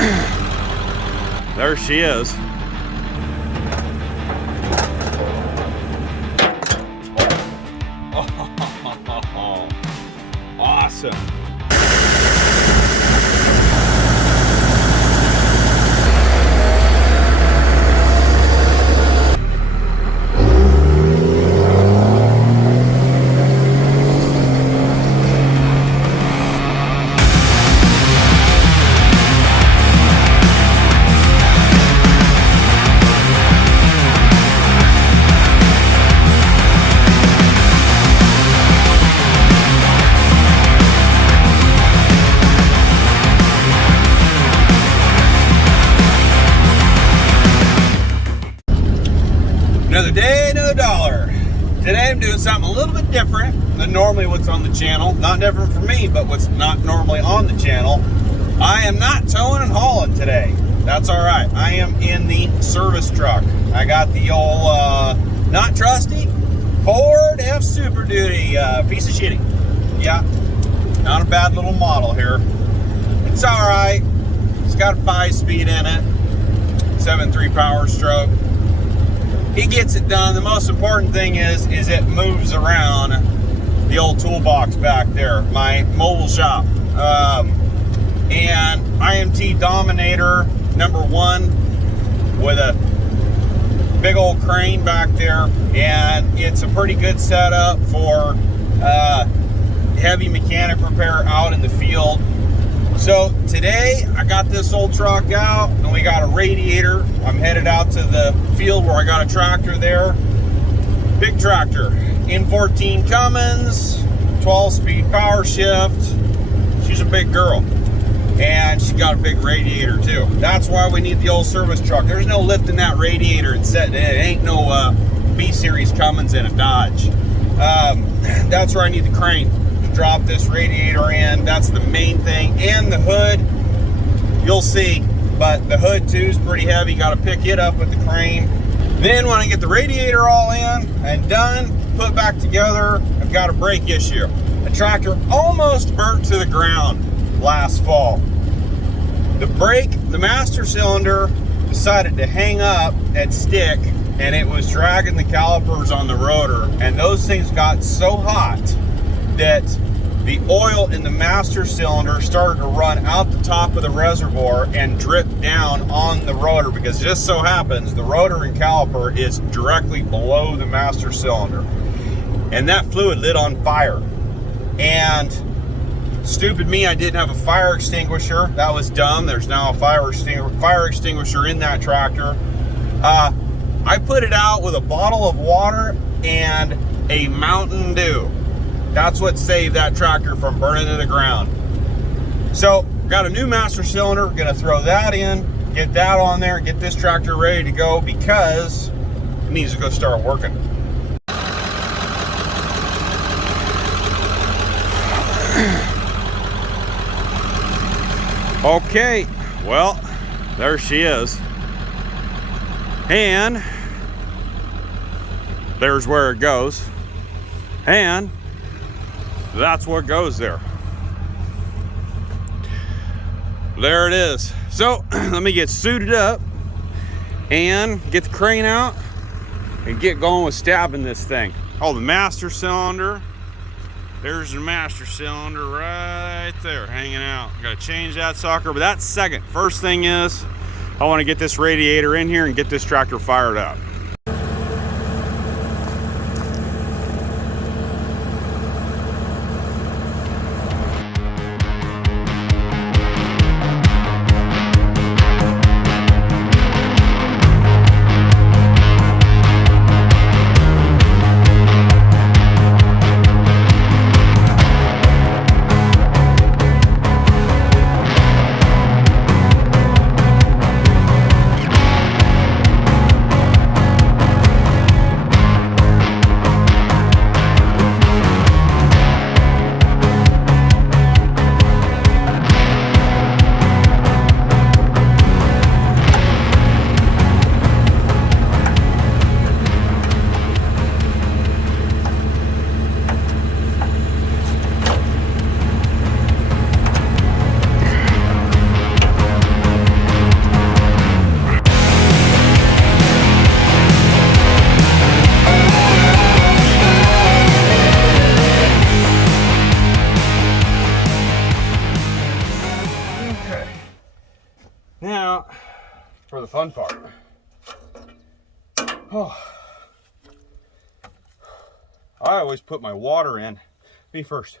There she is. Oh, awesome. Another day, another dollar. Today I'm doing something a little bit different than normally what's on the channel. Not different for me, but what's not normally on the channel. I am not towing and hauling today. That's all right. I am in the service truck. I got the old, not trusty, Ford F Super Duty piece of shitty. Yeah, not a bad little model here. It's all right. It's got a 5-speed in it, 7.3 power stroke. He gets it done. The most important thing is it moves around the old toolbox back there, my mobile shop. And IMT Dominator #1 with a big old crane back there, and it's a pretty good setup for heavy mechanic repair out in the field. So today I got this old truck out and we got a radiator. I'm headed out to the field where I got a tractor there. Big tractor, N14 Cummins, 12-speed power shift. She's a big girl and she got a big radiator too. That's why we need the old service truck. There's no lifting that radiator and setting it. It ain't no B-series Cummins in a Dodge. That's where I need the crane. Drop this radiator in. That's the main thing. And the hood, you'll see, but the hood too is pretty heavy. Got to pick it up with the crane. Then when I get the radiator all in and done, put back together, I've got a brake issue. The tractor almost burnt to the ground last fall. The brake, the master cylinder decided to hang up and stick, and it was dragging the calipers on the rotor, and those things got so hot that the oil in the master cylinder started to run out the top of the reservoir and drip down on the rotor, because it just so happens the rotor and caliper is directly below the master cylinder, and that fluid lit on fire. And stupid me, I didn't have a fire extinguisher. That was dumb. There's now a fire extinguisher in that tractor. I put it out with a bottle of water and a Mountain Dew. That's what saved that tractor from burning to the ground. So, got a new master cylinder, gonna throw that in, get that on there, get this tractor ready to go because it needs to go start working. Okay, well, there she is. And there's where it goes. And that's what goes there. There it is. So let me get suited up and get the crane out and get going with stabbing this thing. Oh, the master cylinder. There's the master cylinder right there hanging out. Gotta change that sucker, but that's second. First thing is I want to get this radiator in here and get this tractor fired up. for the fun part. Oh. I always put my water in. Me first.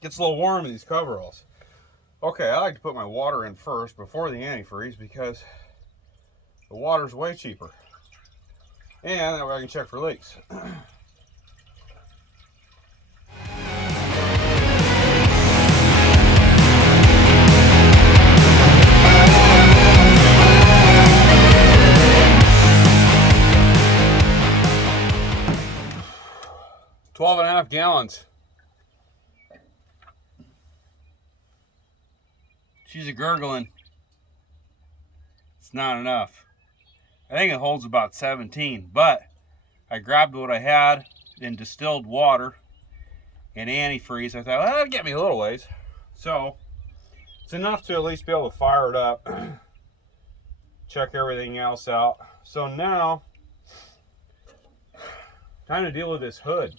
Gets a little warm in these coveralls. Okay, I like to put my water in first before the antifreeze because the water's way cheaper. And that way I can check for leaks. 12.5 gallons. She's a gurgling. It's not enough. I think it holds about 17, but I grabbed what I had in distilled water and antifreeze. I thought, well, that'll get me a little ways. So it's enough to at least be able to fire it up, check everything else out. So now, time to deal with this hood.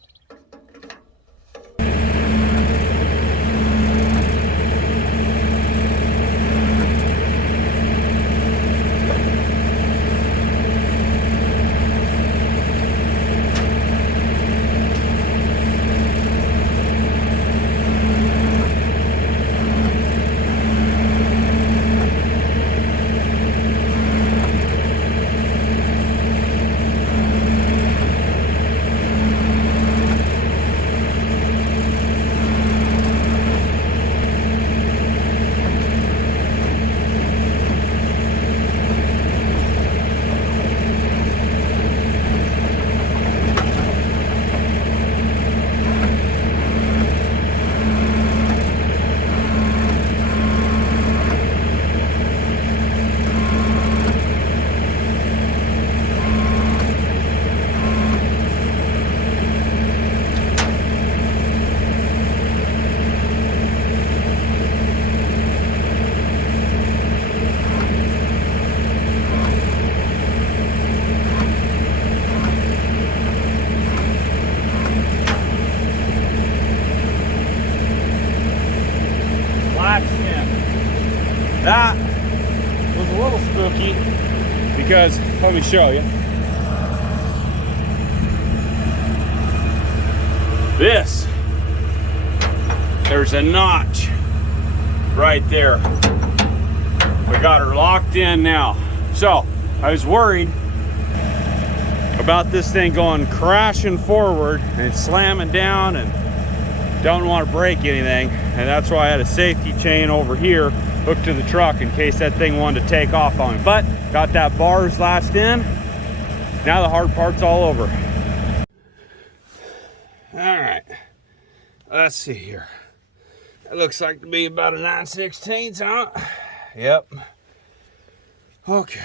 That was a little spooky because, let me show you. There's a notch right there. We got her locked in now. So I was worried about this thing going crashing forward and slamming down, and don't want to break anything. And that's why I had a safety chain over here hooked to the truck in case that thing wanted to take off on me. But got that bars lashed in. Now the hard part's all over. All right, let's see here. It looks like to be about a 9/16, huh? Yep. Okay.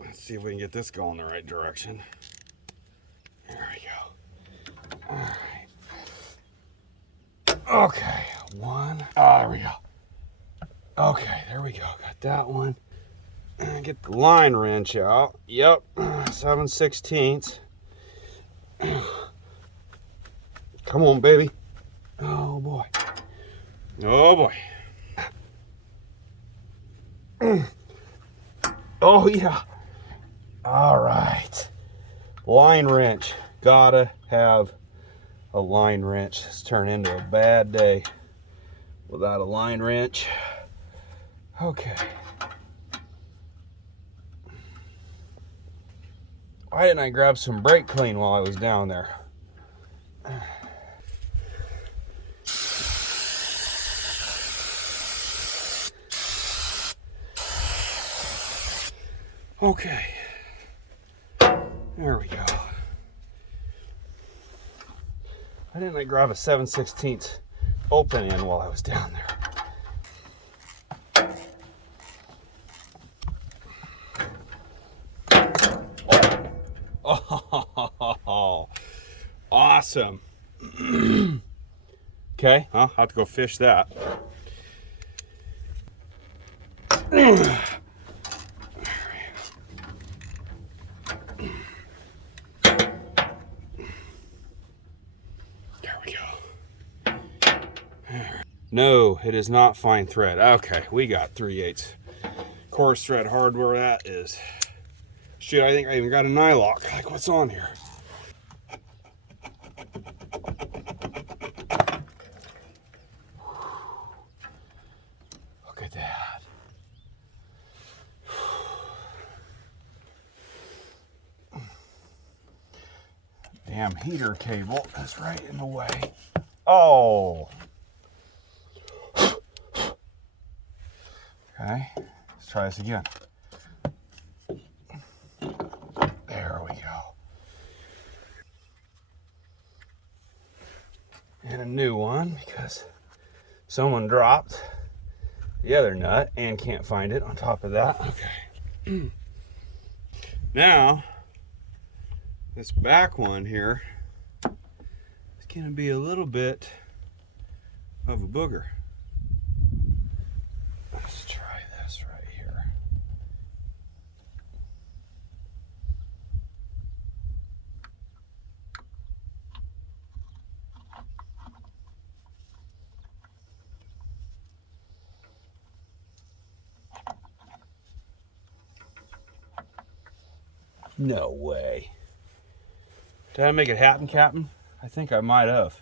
Let's see if we can get this going the right direction. There we go. All right. Okay, one. Oh, there we go. Okay, there we go. Got that one. And get the line wrench out. Yep, 7/16. Come on, baby. Oh boy. Oh boy. Oh yeah. All right. Line wrench. Gotta have a line wrench. It's turned into a bad day without a line wrench. Okay. Why didn't I grab some brake clean while I was down there? Okay. There we go. Why didn't I grab a 7/16 open end while I was down there? Oh, awesome. Okay, I'll have to go fish that. There we go. No, it is not fine thread. Okay, we got 3/8 coarse thread hardware. That is, shoot, I think I even got a nylock. Like, what's on here? Look at that. Damn heater cable is right in the way. Oh. Okay, let's try this again. There we go. And a new one because someone dropped the other nut and can't find it on top of that. Okay. Now, this back one here is going to be a little bit of a booger. Let's try this right here. No way. Did I make it happen, Captain? I think I might have.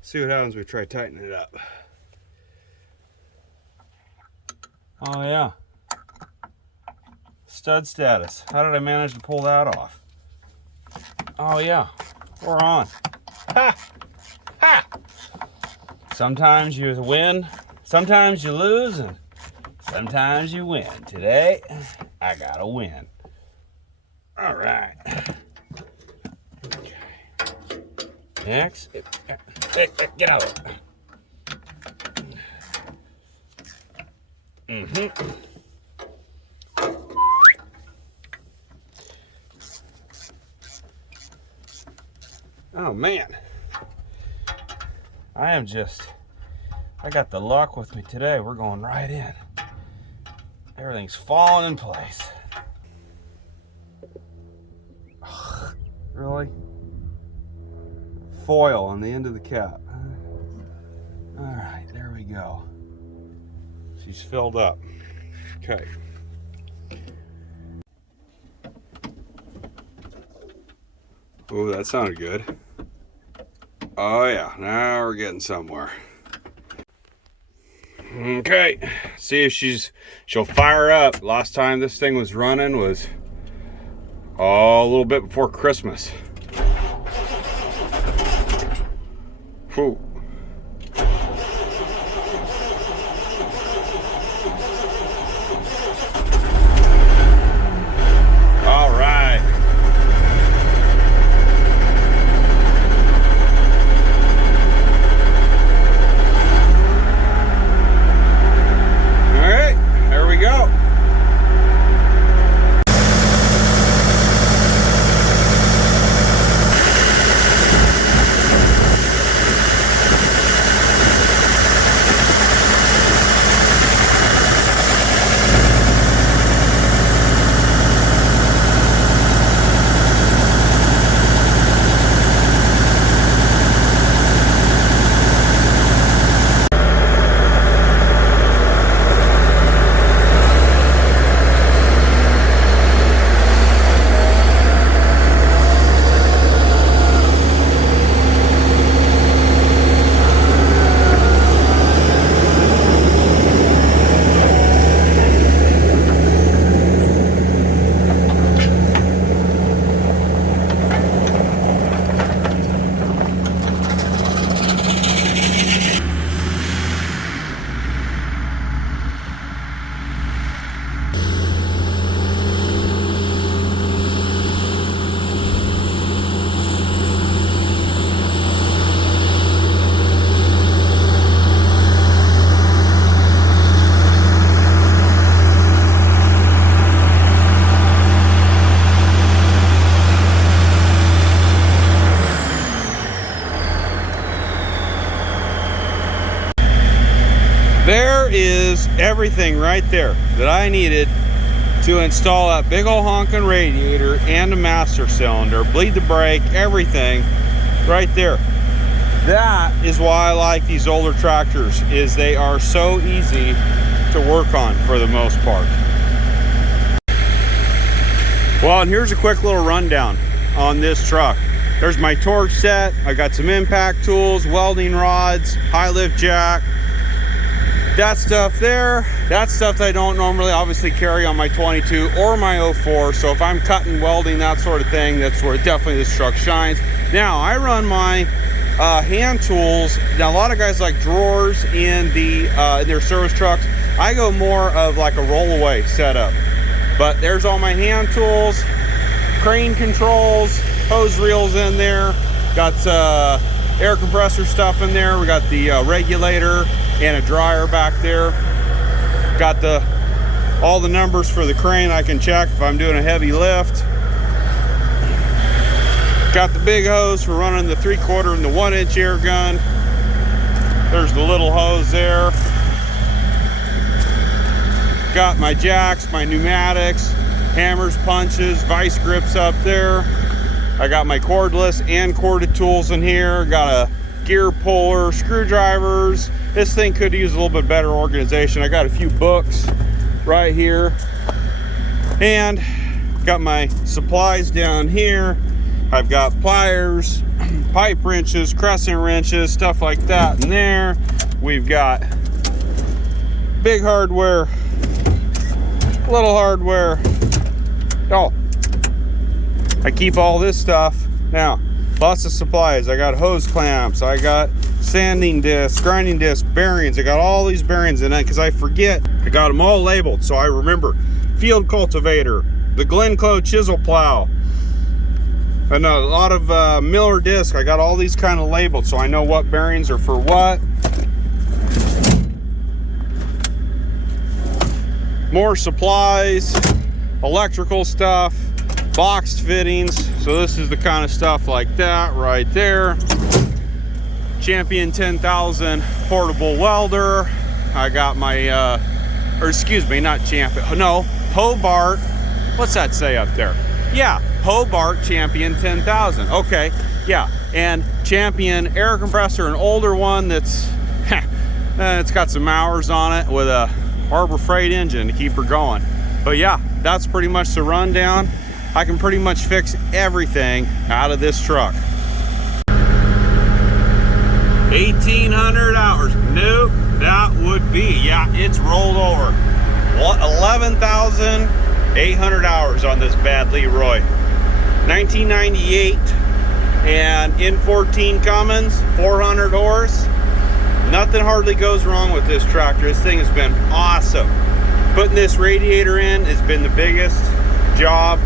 See what happens when we try tightening it up. Oh yeah. Stud status. How did I manage to pull that off? Oh yeah. We're on. Ha! Ha! Sometimes you win, sometimes you lose, and sometimes you win. Today, I gotta win. All right. Okay. Next. Get out. Oh man. I got the luck with me today. We're going right in. Everything's falling in place. Really? Foil on the end of the cap. All right, there we go. She's filled up. Okay. Oh, that sounded good. Oh yeah, now we're getting somewhere. Okay, see if she'll fire up. Last time this thing was running was a little bit before Christmas. Whew. All right. All right, there we go. everything right there that I needed to install that big old honking radiator and the master cylinder, bleed the brake, everything right there. That is why I like these older tractors, is they are so easy to work on for the most part. Well, and here's a quick little rundown on this truck. There's my torque set. I got some impact tools, welding rods, high lift jack, that stuff there. That's stuff that I don't normally obviously carry on my 22 or my 04. So if I'm cutting, welding, that sort of thing, that's where definitely this truck shines. Now I run my hand tools. Now a lot of guys like drawers in their service trucks. I go more of like a rollaway setup. But there's all my hand tools, crane controls, hose reels in there. Got air compressor stuff in there. We got the regulator and a dryer back there. Got all the numbers for the crane I can check if I'm doing a heavy lift. Got the big hose for running the 3/4 and the 1-inch air gun. There's the little hose there. Got my jacks, my pneumatics, hammers, punches, vice grips up there. I got my cordless and corded tools in here. Got a gear puller, screwdrivers. This thing could use a little bit better organization. I got a few books right here. And got my supplies down here. I've got pliers, pipe wrenches, crescent wrenches, stuff like that in there. We've got big hardware, little hardware. Oh, I keep all this stuff. Now, lots of supplies. I got hose clamps, I got sanding discs, grinding discs, bearings. I got all these bearings in it because I forget. I got them all labeled so I remember. Field cultivator, the Glencoe chisel plow, and a lot of Miller disc. I got all these kind of labeled so I know what bearings are for what. More supplies, electrical stuff, boxed fittings. So this is the kind of stuff like that right there. Champion 10,000 portable welder. I got my, or excuse me, not Champion, no, Hobart. What's that say up there? Yeah, Hobart Champion 10,000. Okay, yeah, and Champion air compressor, an older one that's, it's got some hours on it with a Harbor Freight engine to keep her going. But yeah, that's pretty much the rundown. I can pretty much fix everything out of this truck. 1,800 hours. Nope, that would be, yeah, it's rolled over. 11,800 hours on this bad Leroy. 1998 and N14 Cummins, 400 horse. Nothing hardly goes wrong with this tractor. This thing has been awesome. Putting this radiator in has been the biggest job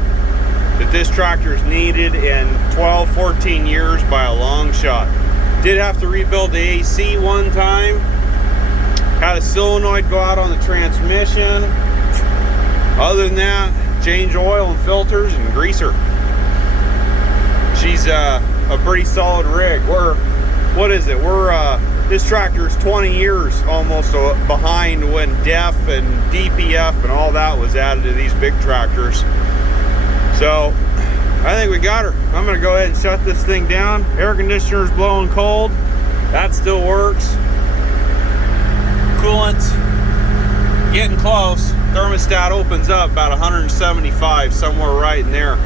that this tractor's needed in 12, 14 years by a long shot. Did have to rebuild the AC one time. Had a solenoid go out on the transmission. Other than that, change oil and filters and greaser. She's a pretty solid rig. What is it? This tractor is 20 years almost behind when DEF and DPF and all that was added to these big tractors. So I think we got her. I'm gonna go ahead and shut this thing down. Air conditioner's blowing cold. That still works. Coolant's getting close. Thermostat opens up about 175, somewhere right in there.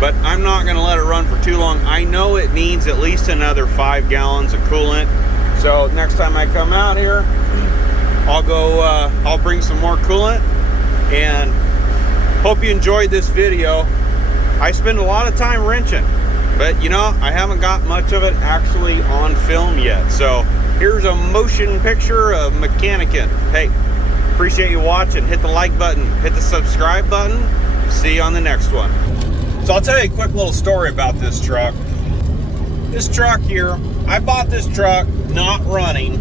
But I'm not gonna let it run for too long. I know it needs at least another 5 gallons of coolant. So next time I come out here, I'll bring some more coolant. And hope you enjoyed this video. I spend a lot of time wrenching, but you know, I haven't got much of it actually on film yet. So here's a motion picture of mechanicking. Hey, appreciate you watching. Hit the like button, hit the subscribe button. See you on the next one. So I'll tell you a quick little story about this truck. This truck here, I bought this truck not running,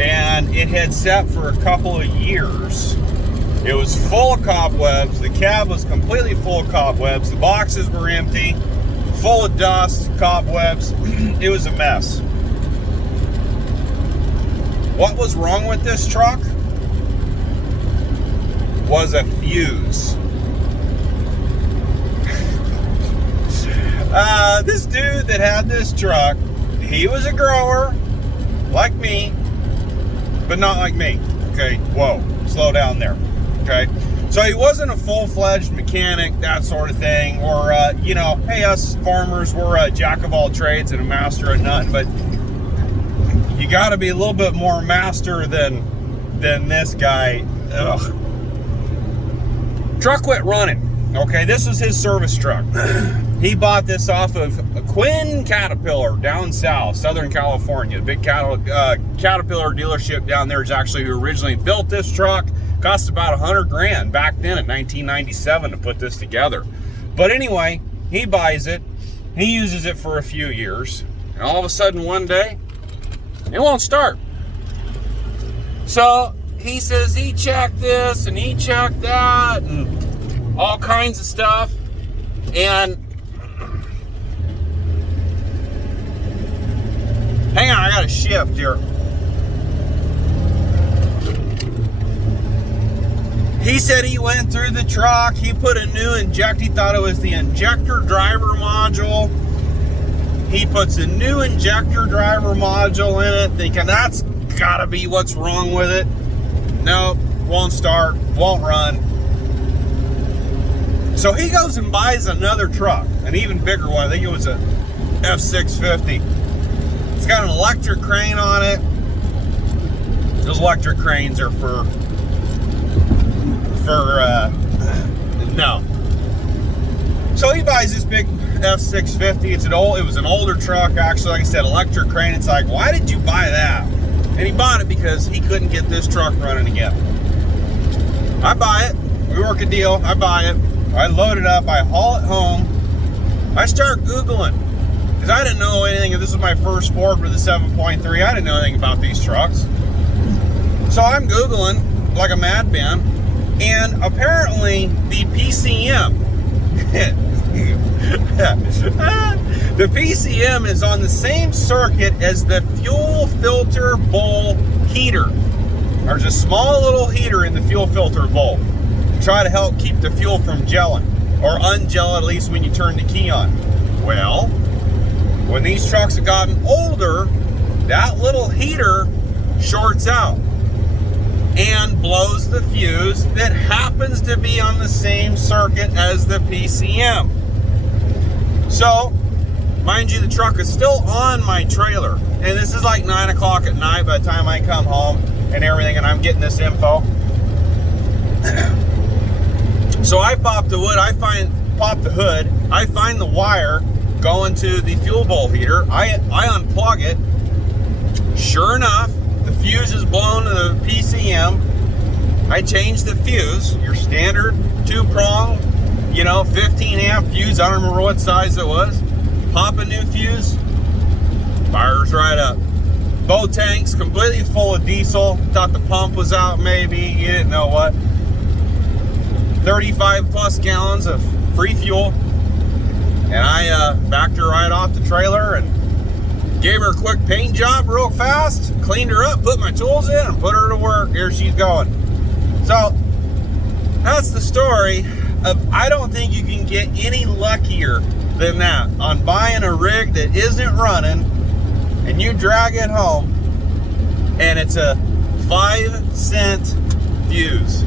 and it had sat for a couple of years. It was full of cobwebs. The cab was completely full of cobwebs. The boxes were empty, full of dust, cobwebs. It was a mess. What was wrong with this truck? was a fuse. This dude that had this truck, he was a grower like me, but not like me. Okay, whoa, slow down there. Okay, so he wasn't a full-fledged mechanic, that sort of thing, or you know, hey, us farmers, we're a jack of all trades and a master of none. But you got to be a little bit more master than this guy. Ugh. Truck quit running. Okay, this was his service truck. He bought this off of Quinn Caterpillar down south, Southern California. Big Caterpillar dealership down there is actually who originally built this truck. Cost about 100 grand back then in 1997 to put this together. But anyway, he buys it. He uses it for a few years. And all of a sudden one day, it won't start. So he says he checked this and he checked that and all kinds of stuff. And hang on, I got a shift here. He said he went through the truck, he put a new injector, he thought it was the injector driver module. He puts a new injector driver module in it, thinking that's gotta be what's wrong with it. Nope, won't start, won't run. So he goes and buys another truck, an even bigger one. I think it was a F650. It's got an electric crane on it. Those electric cranes are for no. So he buys this big F650. It was an older truck, actually. Like I said, electric crane. It's like, why did you buy that? And he bought it because he couldn't get this truck running again. I buy it. We work a deal. I buy it. I load it up. I haul it home. I start Googling because I didn't know anything. This was my first Ford with a 7.3. I didn't know anything about these trucks. So I'm Googling like a madman. And apparently the PCM, the PCM is on the same circuit as the fuel filter bowl heater. There's a small little heater in the fuel filter bowl to try to help keep the fuel from gelling, or ungel at least when you turn the key on. Well, when these trucks have gotten older, that little heater shorts out and blows the fuse that happens to be on the same circuit as the PCM. So, mind you, the truck is still on my trailer. And this is like 9 o'clock at night by the time I come home and everything, and I'm getting this info. So I pop the hood, I find the wire going to the fuel bowl heater. I unplug it. Sure enough, the fuse is blown to the PCM. I change the fuse, your standard 2-prong, 15 amp fuse. I don't remember what size it was. Pop a new fuse, fires right up. Both tanks completely full of diesel. Thought the pump was out maybe, you didn't know what. 35 plus gallons of free fuel. And I backed her right off the trailer and gave her a quick paint job real fast, cleaned her up, put my tools in, and put her to work. Here she's going. So, that's the story of, I don't think you can get any luckier than that on buying a rig that isn't running, and you drag it home, and it's a 5-cent fuse.